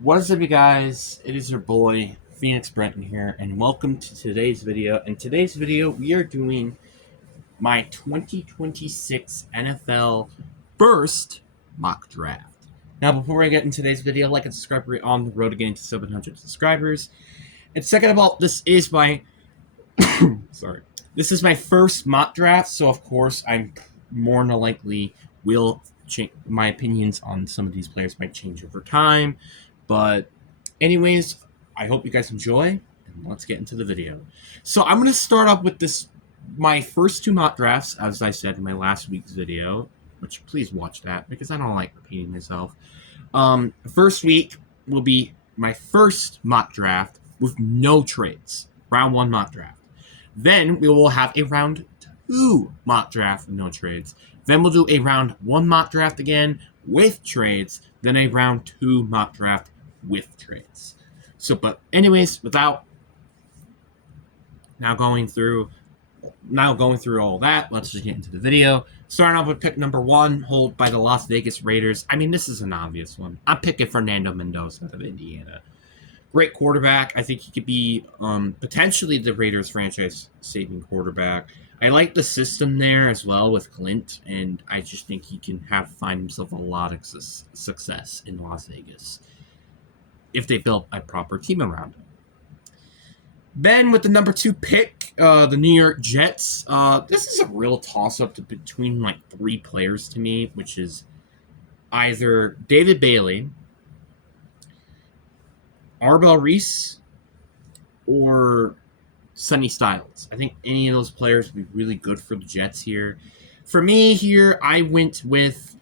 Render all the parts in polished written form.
What is up, you guys? It is your boy Phoenix Brenton here, and welcome to today's video. In today's video, we are doing my 2026 NFL first mock draft. Now, before I get into today's video, like and subscribe. We're on the road to getting to 700 subscribers. And second of all, this is my this is my first mock draft, so of course I'm more than likely will change. My opinions on some of these players might change over time, but anyways, I hope you guys enjoy, and let's get into the video. So I'm going to start off with my first two mock drafts, as I said in my last week's video, which please watch that because I don't like repeating myself. First week will be my first mock draft with no trades, round one mock draft. Then we will have a round two mock draft with no trades. Then we'll do a round one mock draft again with trades. Then a round two mock draft with trades. So, but anyways, without now going through all that, let's just get into the video. Starting off with pick number one, held by the Las Vegas Raiders. I mean, this is an obvious one. I'm picking Fernando Mendoza out of Indiana. Great quarterback. I think he could be potentially the Raiders franchise-saving quarterback. I like the system there as well with Clint, and I just think he can find himself a lot of success in Las Vegas if they built a proper team around him. Then with the number two pick, the New York Jets. This is a real toss-up between like three players to me, which is either David Bailey, Arbel Reese, or Sonny Styles. I think any of those players would be really good for the Jets here. For me here, I went with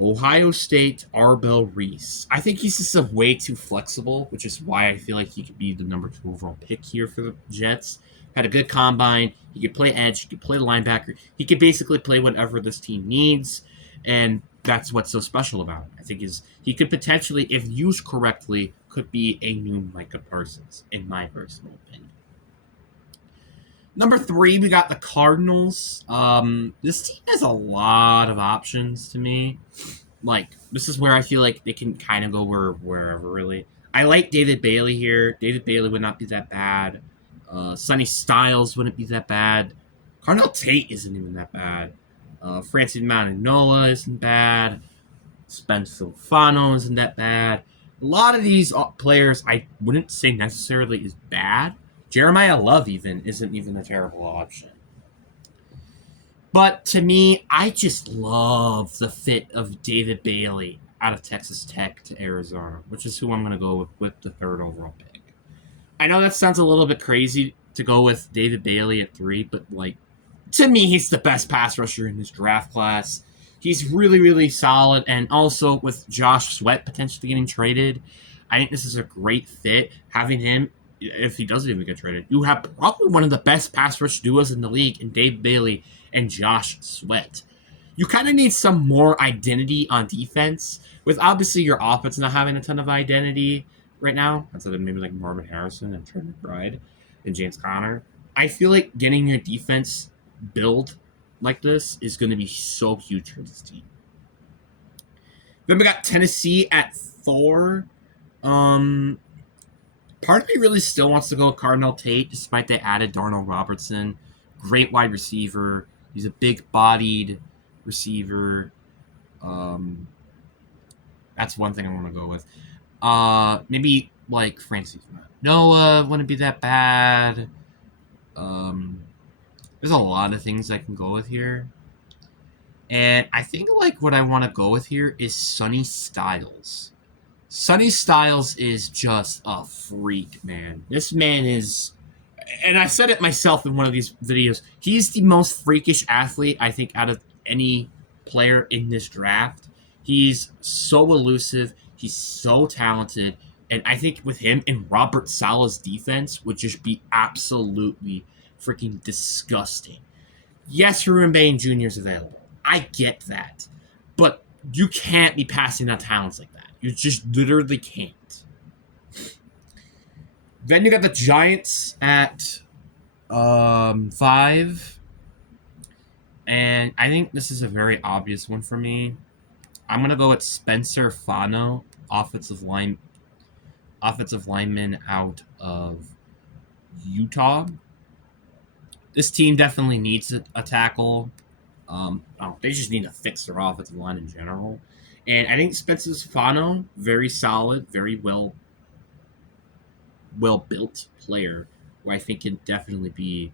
Ohio State Arbel Reese. I think he's just way too flexible, which is why I feel like he could be the number two overall pick here for the Jets. Had a good combine. He could play edge. He could play linebacker. He could basically play whatever this team needs, and that's what's so special about him. I think he could potentially, if used correctly, could be a new Micah Parsons, in my personal opinion. Number three, we got the Cardinals. This team has a lot of options to me. Like, this is where I feel like they can kind of go wherever, really. I like David Bailey here. David Bailey would not be that bad. Sonny Styles wouldn't be that bad. Carnell Tate isn't even that bad. Francis Manoa isn't bad. Spencer Fano isn't that bad. A lot of these players I wouldn't say necessarily is bad. Jeremiah Love isn't even a terrible option. But to me, I just love the fit of David Bailey out of Texas Tech to Arizona, which is who I'm going to go with the third overall pick. I know that sounds a little bit crazy to go with David Bailey at 3, but like, to me, he's the best pass rusher in this draft class. He's really, really solid. And also with Josh Sweat potentially getting traded, I think this is a great fit. Having him, if he doesn't even get traded, you have probably one of the best pass rush duos in the league in Dave Bailey and Josh Sweat. You kind of need some more identity on defense, with obviously your offense not having a ton of identity right now, outside of maybe like Marvin Harrison and Trey McBride and James Conner. I feel like getting your defense build like this is going to be so huge for this team. Then we got Tennessee at 4. Part of me really still wants to go with Carnell Tate, despite they added Darnell Robertson. Great wide receiver. He's a big-bodied receiver. That's one thing I want to go with. Maybe like Francis Noah wouldn't be that bad. There's a lot of things I can go with here. And I think like what I want to go with here is Sonny Styles. Sonny Styles is just a freak, man. This man is, and I said it myself in one of these videos, he's the most freakish athlete, I think, out of any player in this draft. He's so elusive. He's so talented. And I think with him and Robert Saleh's defense would just be absolutely freaking disgusting. Yes, Ruben Bain Jr. is available. I get that. But you can't be passing out talents like that. You just literally can't. Then you got the Giants at 5. And I think this is a very obvious one for me. I'm going to go with Spencer Fano, offensive line. offensive lineman out of Utah. This team definitely needs a tackle. They just need to fix their offensive line in general. And I think Spencer Stefano, very solid, very well built player, who I think can definitely be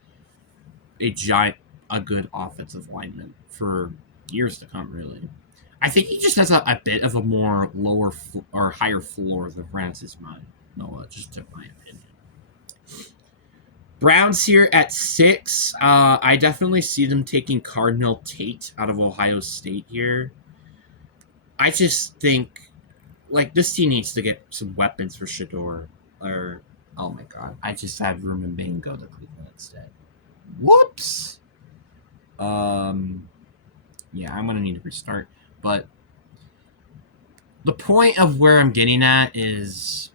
a good offensive lineman for years to come. Really, I think he just has a bit of a more or higher floor than Francis Noah, just in my opinion. Browns here at 6. I definitely see them taking Cardinal Tate out of Ohio State here. I just think like this team needs to get some weapons for Shador. Or oh my god, I just had Ruben Bain go to Cleveland instead. Whoops. Yeah, I'm gonna need to restart. But the point of where I'm getting at is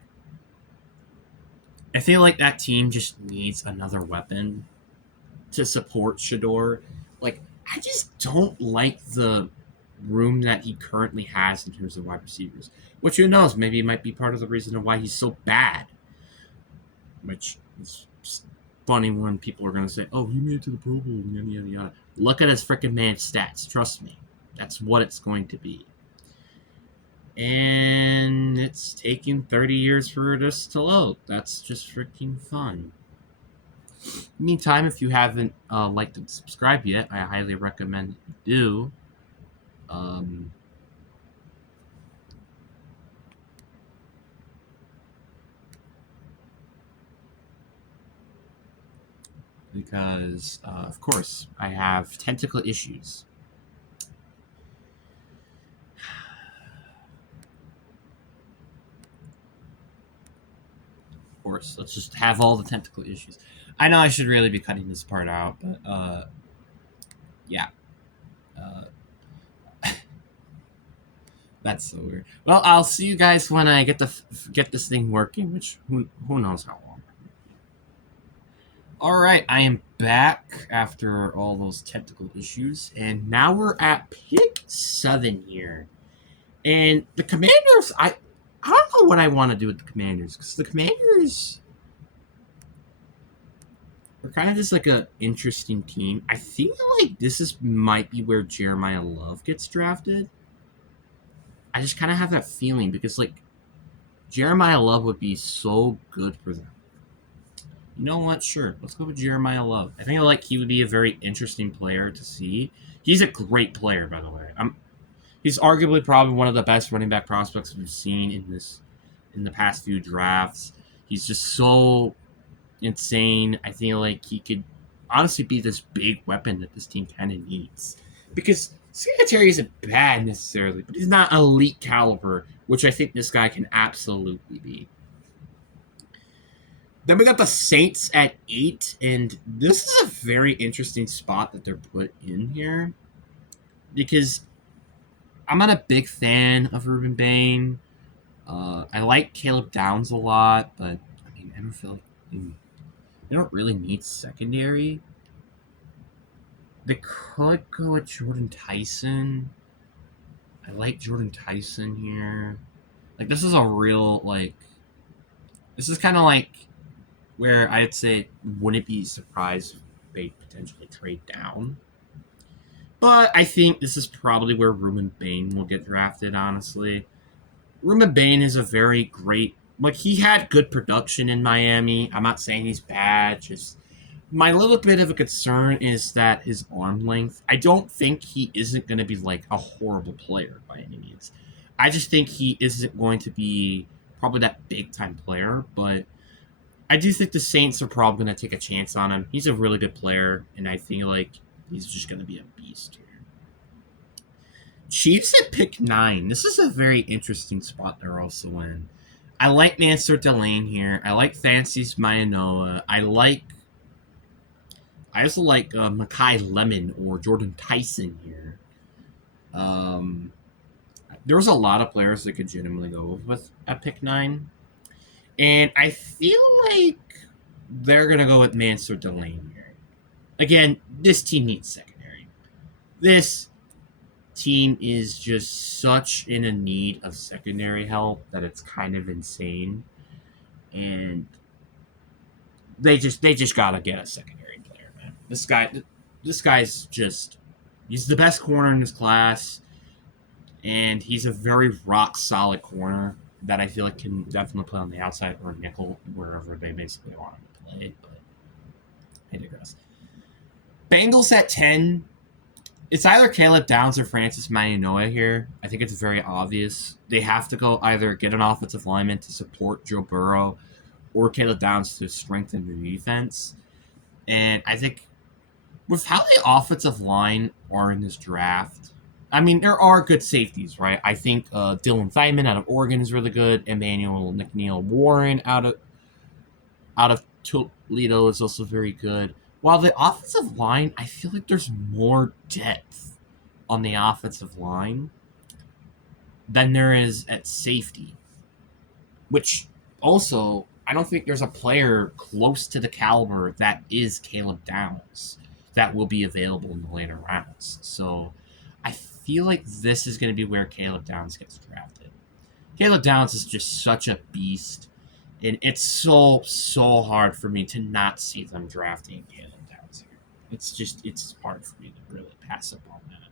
I feel like that team just needs another weapon to support Shador. Like, I just don't like the room that he currently has in terms of wide receivers. Which, who knows, maybe it might be part of the reason of why he's so bad. Which is funny when people are going to say, oh, he made it to the Pro Bowl, yada, yada, yada. Look at his freaking man stats. Trust me. That's what it's going to be. And it's taking 30 years for this to load. That's just freaking fun. Meantime, if you haven't liked and subscribed yet, I highly recommend you do. Because, of course, I have tentacle issues. Of course, let's just have all the tentacle issues. I know I should really be cutting this part out, but yeah. That's so weird. Well, I'll see you guys when I get this thing working, which who knows how long. All right, I am back after all those technical issues, and now we're at pick 7 here. And the Commanders, I don't know what I want to do with the Commanders, because the Commanders are kind of just like a interesting team. I feel like might be where Jeremiah Love gets drafted. I just kind of have that feeling because like Jeremiah Love would be so good for them. You know what? Sure, let's go with Jeremiah Love. I think like he would be a very interesting player to see. He's a great player, by the way. He's arguably probably one of the best running back prospects we've seen in the past few drafts. He's just so insane. I feel like he could honestly be this big weapon that this team kind of needs. Because Singletary isn't bad necessarily, but he's not elite caliber, which I think this guy can absolutely be. Then we got the Saints at 8, and this is a very interesting spot that they're put in here. Because I'm not a big fan of Ruben Bain. I like Caleb Downs a lot, but I mean, I don't feel like they don't really need secondary. They could go with Jordan Tyson. I like Jordan Tyson here. Like, this is a real, like... This is kind of like where I'd say wouldn't be surprised if they potentially trade down. But I think this is probably where Ruben Bain will get drafted, honestly. Ruben Bain is a very great... Like, he had good production in Miami. I'm not saying he's bad. Just my little bit of a concern is that his arm length. I don't think he isn't going to be, like, a horrible player by any means. I just think he isn't going to be probably that big-time player. But I do think the Saints are probably going to take a chance on him. He's a really good player, and I feel like he's just going to be a beast here. Chiefs at pick 9. This is a very interesting spot they're also in. I like Mansour Delane here. I like Francis Maianoa. I also like Makai Lemon or Jordan Tyson here. There was a lot of players that could legitimately go with at pick 9. And I feel like they're going to go with Mansour Delane here. Again, this team needs secondary. This team is just such in a need of secondary help that it's kind of insane. and they just gotta get a secondary player, man. This guy's just he's the best corner in his class, and he's a very rock solid corner that I feel like can definitely play on the outside or nickel wherever they basically want him to play. But I digress. Bengals at 10. It's either Caleb Downs or Francis Mauigoa here. I think it's very obvious. They have to go either get an offensive lineman to support Joe Burrow or Caleb Downs to strengthen the defense. And I think with how the offensive line are in this draft, I mean, there are good safeties, right? I think Dylan Feynman out of Oregon is really good. Emmanuel McNeil Warren out of Toledo is also very good. While the offensive line, I feel like there's more depth on the offensive line than there is at safety. Which also, I don't think there's a player close to the caliber that is Caleb Downs that will be available in the later rounds. So I feel like this is going to be where Caleb Downs gets drafted. Caleb Downs is just such a beast. And it's so hard for me to not see them drafting Caleb Downs here. It's hard for me to really pass up on that.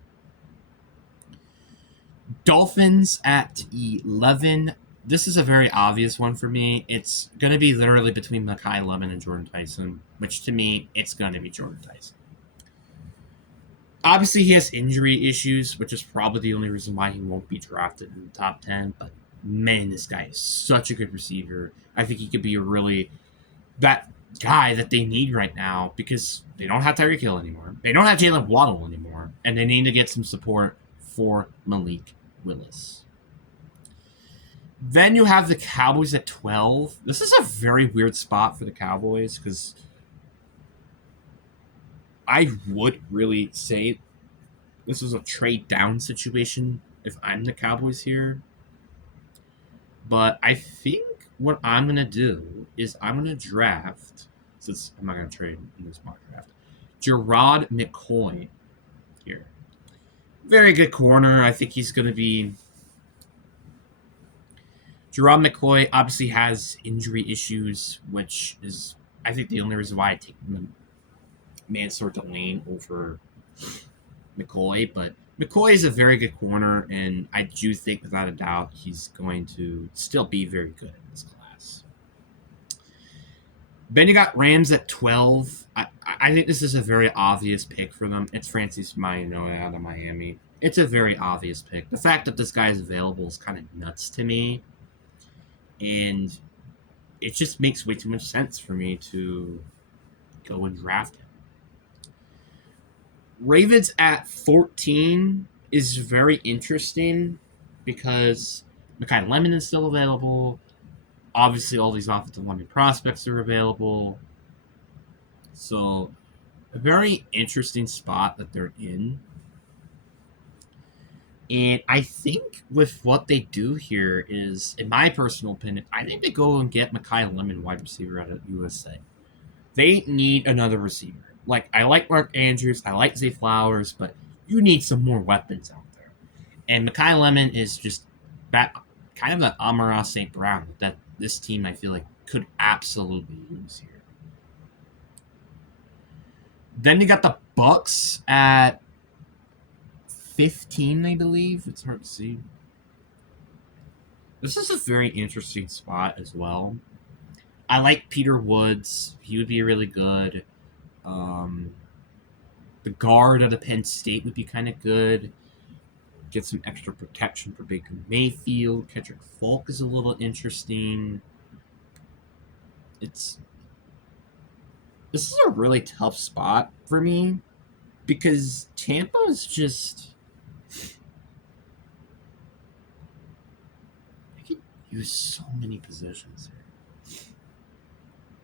Dolphins at 11. This is a very obvious one for me. It's going to be literally between Makai Lemon and Jordan Tyson, which to me, it's going to be Jordan Tyson. Obviously, he has injury issues, which is probably the only reason why he won't be drafted in the top 10, but man, this guy is such a good receiver. I think he could be that guy that they need right now because they don't have Tyreek Hill anymore. They don't have Jalen Waddle anymore, and they need to get some support for Malik Willis. Then you have the Cowboys at 12. This is a very weird spot for the Cowboys because I would really say this is a trade down situation if I'm the Cowboys here. But I think what I'm going to do is I'm going to draft, since I'm not going to trade in this mock draft, Gerard McCoy here. Very good corner. I think he's going to be... Gerard McCoy obviously has injury issues, which is, I think, the only reason why I take Mansour Delane over McCoy, but McCoy is a very good corner, and I do think, without a doubt, he's going to still be very good in this class. Then you got Rams at 12. I think this is a very obvious pick for them. It's Francis Mauigoa out of Miami. It's a very obvious pick. The fact that this guy is available is kind of nuts to me, and it just makes way too much sense for me to go and draft him. Ravens at 14 is very interesting because Makai Lemon is still available. Obviously, all these offensive lineman prospects are available. So, a very interesting spot that they're in. And I think with what they do here is, in my personal opinion, I think they go and get Makai Lemon, wide receiver out of USA. They need another receiver. Like, I like Mark Andrews, I like Zay Flowers, but you need some more weapons out there. And Makai Lemon is just that kind of an Amon-Ra St. Brown that this team, I feel like, could absolutely use here. Then you got the Bucks at 15, I believe. It's hard to see. This is a very interesting spot as well. I like Peter Woods. He would be really good. The guard out of Penn State would be kind of good. Get some extra protection for Baker Mayfield. Kendrick Folk is a little interesting. This is a really tough spot for me because Tampa is just... I could use so many positions here.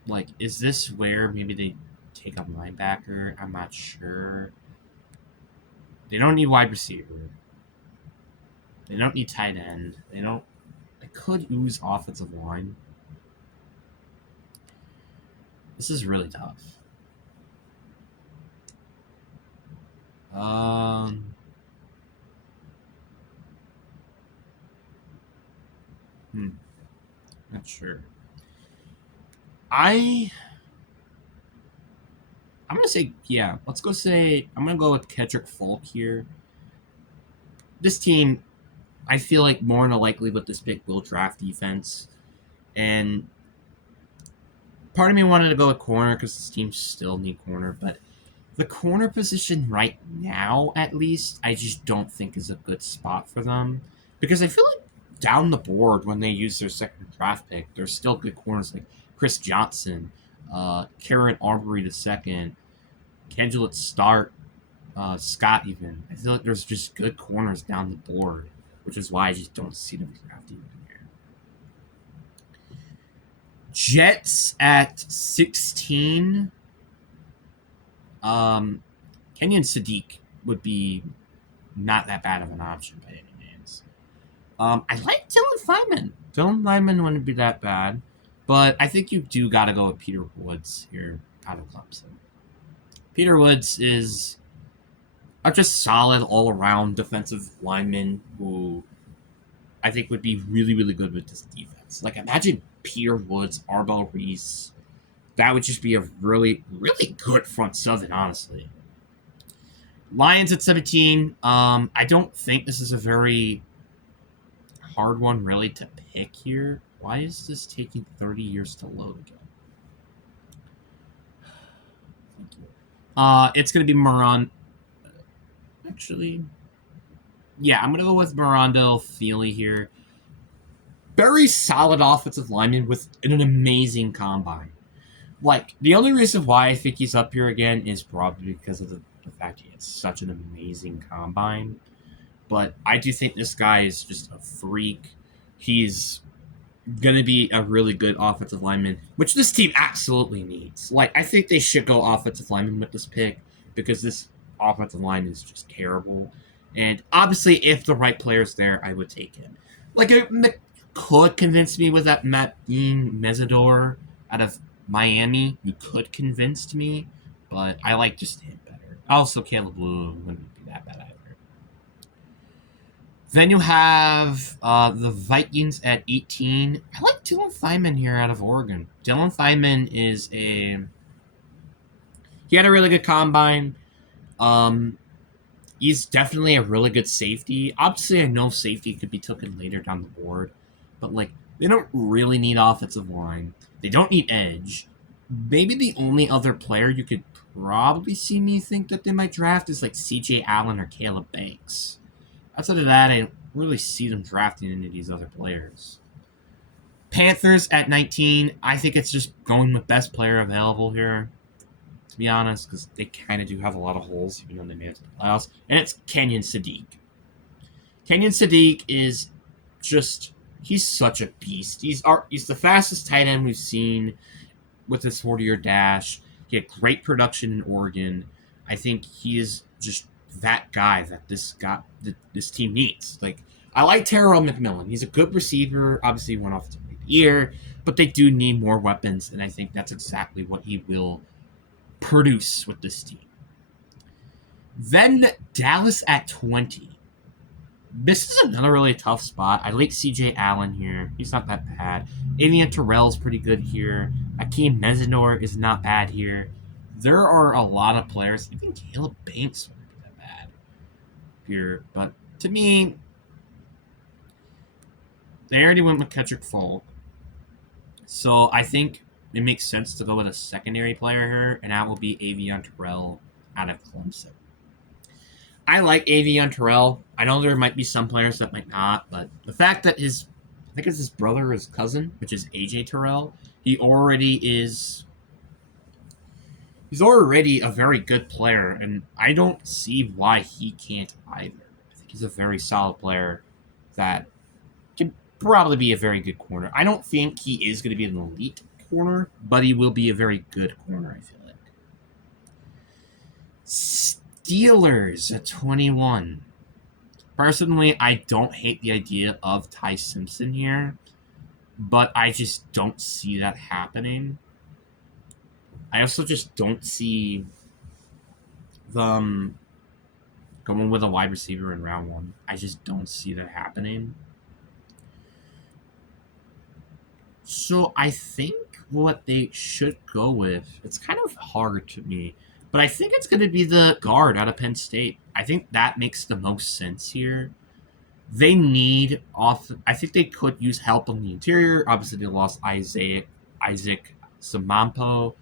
Like, is this where maybe they take a linebacker? I'm not sure. They don't need wide receiver. They don't need tight end. They could use offensive line. This is really tough. Not sure. I'm gonna say, yeah. Let's go say I'm gonna go with Kendrick Folk here. This team, I feel like more than likely with this pick will draft defense, and part of me wanted to go with corner because this team still need corner, but the corner position right now, at least, I just don't think is a good spot for them because I feel like down the board when they use their second draft pick, there's still good corners like Chris Johnson, Karen Arbery II, Kendall Start, Scott even. I feel like there's just good corners down the board, which is why I just don't see them drafting them here. Jets at 16. Kenyon Sadiq would be not that bad of an option by any means. I like Dylan Feynman. Dylan Feynman wouldn't be that bad, but I think you do got to go with Peter Woods here out of Clemson. Peter Woods is a just solid all-around defensive lineman who I think would be really, really good with this defense. Like, imagine Peter Woods, Arbel Reese. That would just be a really, really good front seven, honestly. Lions at 17. I don't think this is a very hard one, really, to pick here. Why is this taking 30 years to load again? It's going to be Moron. Actually, yeah, I'm going to go with Morando Feely here. Very solid offensive lineman with an amazing combine. Like, the only reason why I think he's up here again is probably because of the fact he had such an amazing combine. But I do think this guy is just a freak. He's going to be a really good offensive lineman, which this team absolutely needs. Like, I think they should go offensive lineman with this pick because this offensive line is just terrible. And obviously, if the right player's there, I would take him. Like, it could convince me with that Matt Dean Mesidor out of Miami. You could convince me, but I like just him better. Also, Caleb Blue wouldn't be that bad either. Then you have the Vikings at 18. I like Dylan Feynman here out of Oregon. Dylan Feynman is he had a really good combine. He's definitely a really good safety. Obviously, I know safety could be taken later down the board, but like they don't really need offensive line. They don't need edge. Maybe the only other player you could probably see me think that they might draft is like CJ Allen or Caleb Banks. Outside of that, I don't really see them drafting any of these other players. Panthers at 19. I think it's just going with best player available here, to be honest, because they kind of do have a lot of holes, even though they made it to the playoffs. And it's Kenyon Sadiq. Kenyon Sadiq is just, he's such a beast. He's the fastest tight end we've seen with his 40-year dash. He had great production in Oregon. I think he is just that guy that this team needs. Like, I like Terrell McMillan. He's a good receiver. Obviously, he went off to the year, but they do need more weapons, and I think that's exactly what he will produce with this team. Then Dallas at 20. This is another really tough spot. I like CJ Allen here. He's not that bad. Avian Terrell's pretty good here. Akeem Mesidor is not bad here. There are a lot of players. Even Caleb Banks wouldn't be that bad here. But to me, they already went with Kendrick Folk. So I think it makes sense to go with a secondary player here, and that will be Avian Terrell out of Clemson. I like Avian Terrell. I know there might be some players that might not, but the fact that I think it's his brother or his cousin, which is AJ Terrell, he's already a very good player, and I don't see why he can't either. I think he's a very solid player that can probably be a very good corner. I don't think he is going to be an elite corner, but he will be a very good corner, I feel like. Steelers at 21. Personally, I don't hate the idea of Ty Simpson here, but I just don't see that happening. I also just don't see them going with a wide receiver in round 1. I just don't see that happening. So I think what they should go with, it's kind of hard to me, but I think it's going to be the guard out of Penn State. I think that makes the most sense here. They need off. I think they could use help on the interior. Obviously, they lost Isaac Samampo,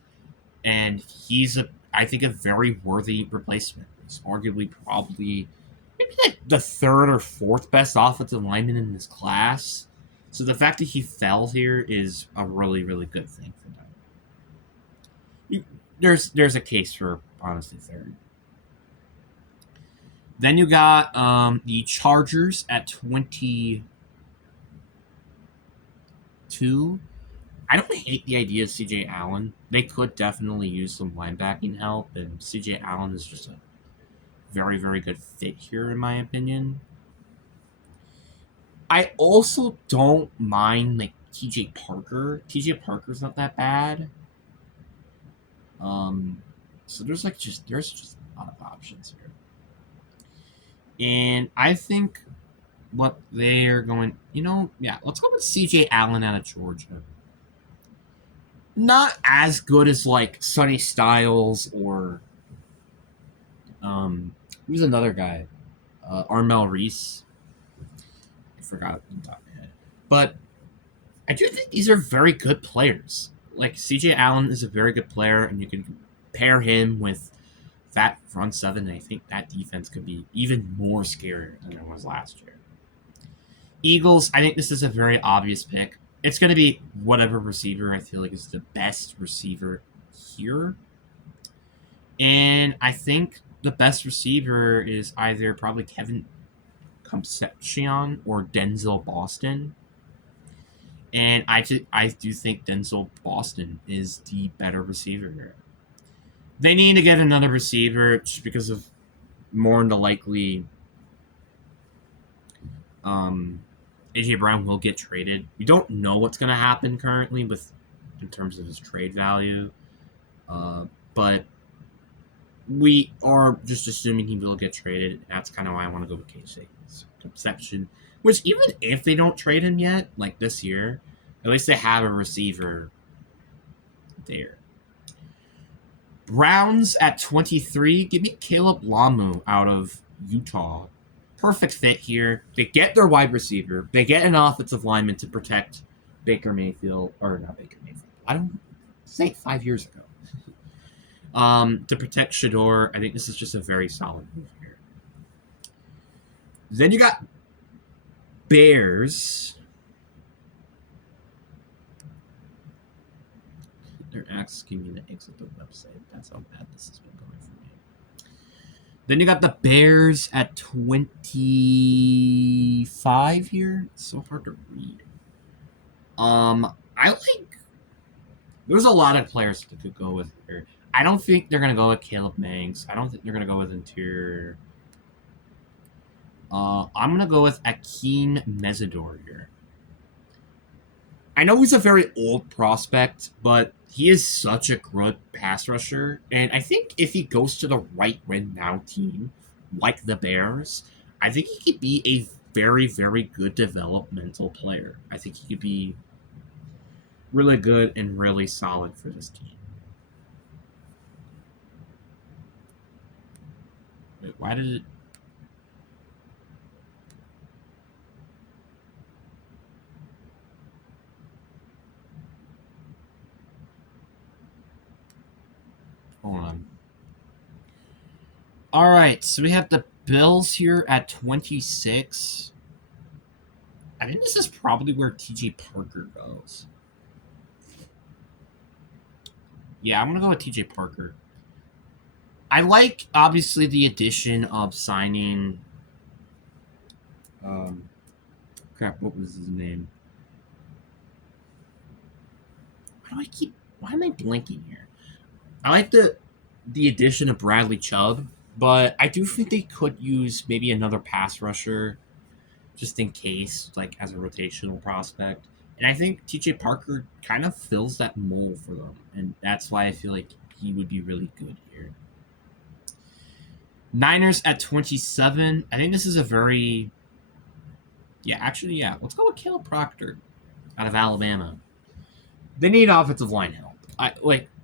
and he's I think a very worthy replacement. He's arguably probably maybe like the third or fourth best offensive lineman in this class. So the fact that he fell here is a really really good thing for them. There's a case for honestly third. Then you got the Chargers at 22. I don't hate the idea of CJ Allen. They could definitely use some linebacking help, and CJ Allen is just a very, very good fit here, in my opinion. I also don't mind like TJ Parker. TJ Parker's not that bad. So there's just a lot of options here. And I think what they're going, let's go with CJ Allen out of Georgia. Not as good as like Sonny Styles or who's another guy? Armel Reese. I forgot it on top of my head. But I do think these are very good players. Like CJ Allen is a very good player, and you can pair him with that front seven, and I think that defense could be even more scary than it was last year. Eagles, I think this is a very obvious pick. It's going to be whatever receiver I feel like is the best receiver here. And I think the best receiver is either probably Kevin Concepcion or Denzel Boston. And I do think Denzel Boston is the better receiver here. They need to get another receiver just because of more than the likely AJ Brown will get traded. We don't know what's going to happen currently in terms of his trade value, but we are just assuming he will get traded. That's kind of why I want to go with K-State's Concepcion. Which even if they don't trade him yet, like this year, at least they have a receiver there. Browns at 23. Give me Caleb Lamu out of Utah. Perfect fit here. They get their wide receiver. They get an offensive lineman to protect Baker Mayfield. Or not Baker Mayfield. I don't say it 5 years ago. To protect Shador. I think this is just a very solid move here. Then you got Bears. They're asking me to exit the website. That's how bad this has been going for me. Then you got the Bears at 25 here. It's so hard to read. There's a lot of players that could go with here. I don't think they're going to go with Caleb Mangs. I don't think they're going to go with interior. I'm going to go with Akeem Mesidor here. I know he's a very old prospect, but he is such a good pass rusher. And I think if he goes to the right win now team, like the Bears, I think he could be a very, very good developmental player. I think he could be really good and really solid for this team. Wait, why did it... Hold on. All right, so we have the Bills here at 26. I think this is probably where TJ Parker goes. Yeah, I'm going to go with TJ Parker. I like, obviously, the addition of signing... what was his name? Why am I blinking here? I like the addition of Bradley Chubb, but I do think they could use maybe another pass rusher just in case, like as a rotational prospect. And I think TJ Parker kind of fills that mold for them, and that's why I feel like he would be really good here. Niners at 27. I think this is a very... let's go with Caleb Proctor out of Alabama. They need offensive line help.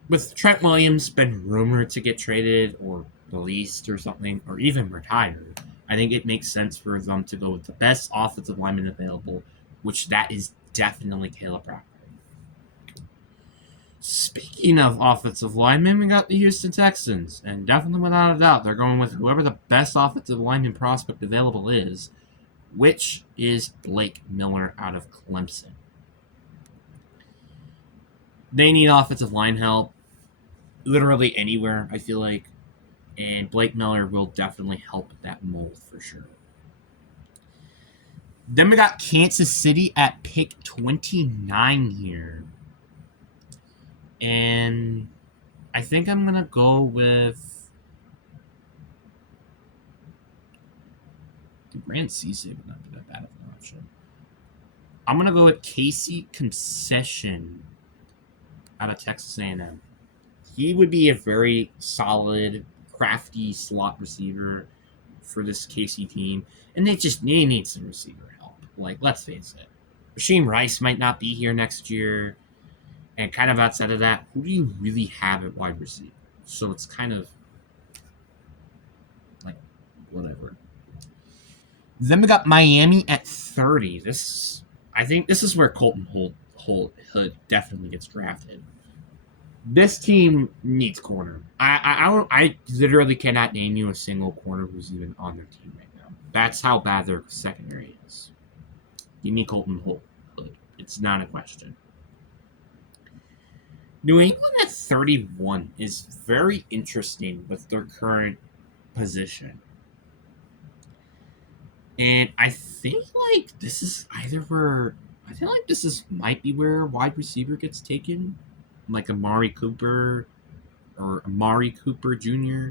With Trent Williams been rumored to get traded or released or something, or even retired. I think it makes sense for them to go with the best offensive lineman available, which that is definitely Caleb Brockman. Speaking of offensive linemen, we got the Houston Texans, and definitely without a doubt, they're going with whoever the best offensive lineman prospect available is, which is Blake Miller out of Clemson. They need offensive line help literally anywhere, I feel like, and Blake Miller will definitely help that mold for sure. Then we got Kansas City at pick 29 here. And I think I'm going to go with... Brand Cisse would not be that bad of an option. I'm going to go with Casey Concession out of Texas A&M. He would be a very solid, crafty slot receiver for this KC team. And they need some receiver help. Like, let's face it. Rasheem Rice might not be here next year. And kind of outside of that, who do you really have at wide receiver? So it's kind of like whatever. Then we got Miami at 30. I think this is where Colton Hood definitely gets drafted. This team needs corner. I literally cannot name you a single corner who's even on their team right now. That's how bad their secondary is. Give me Colton Hood. It's not a question. New England at 31 is very interesting with their current position. And I think like this is either where I feel like might be where wide receiver gets taken. Like Amari Cooper Jr.,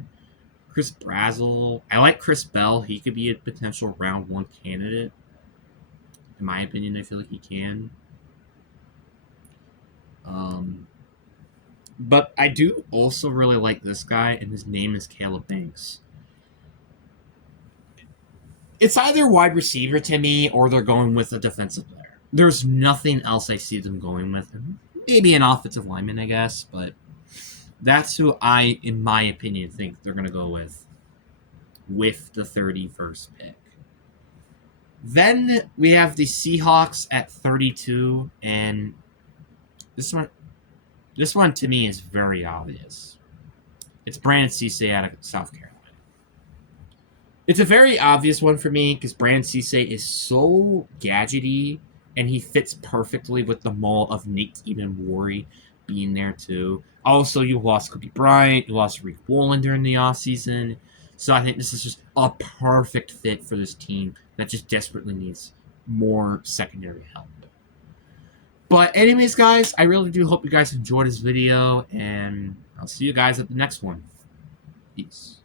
Chris Brazzell. I like Chris Bell. He could be a potential round 1 candidate. In my opinion, I feel like he can. But I do also really like this guy, and his name is Caleb Banks. It's either wide receiver to me, or they're going with a defensive player. There's nothing else I see them going with. Maybe an offensive lineman, I guess, but that's who I, in my opinion, think they're going to go with the 31st pick. Then we have the Seahawks at 32, and this one to me is very obvious. It's Brandon Cisse out of South Carolina. It's a very obvious one for me because Brandon Cisse is so gadgety, and he fits perfectly with the mold of Nate Ebenwari being there too. Also, you lost Kobe Bryant, you lost Rick Woolen during the offseason. So I think this is just a perfect fit for this team that just desperately needs more secondary help. But anyways, guys, I really do hope you guys enjoyed this video, and I'll see you guys at the next one. Peace.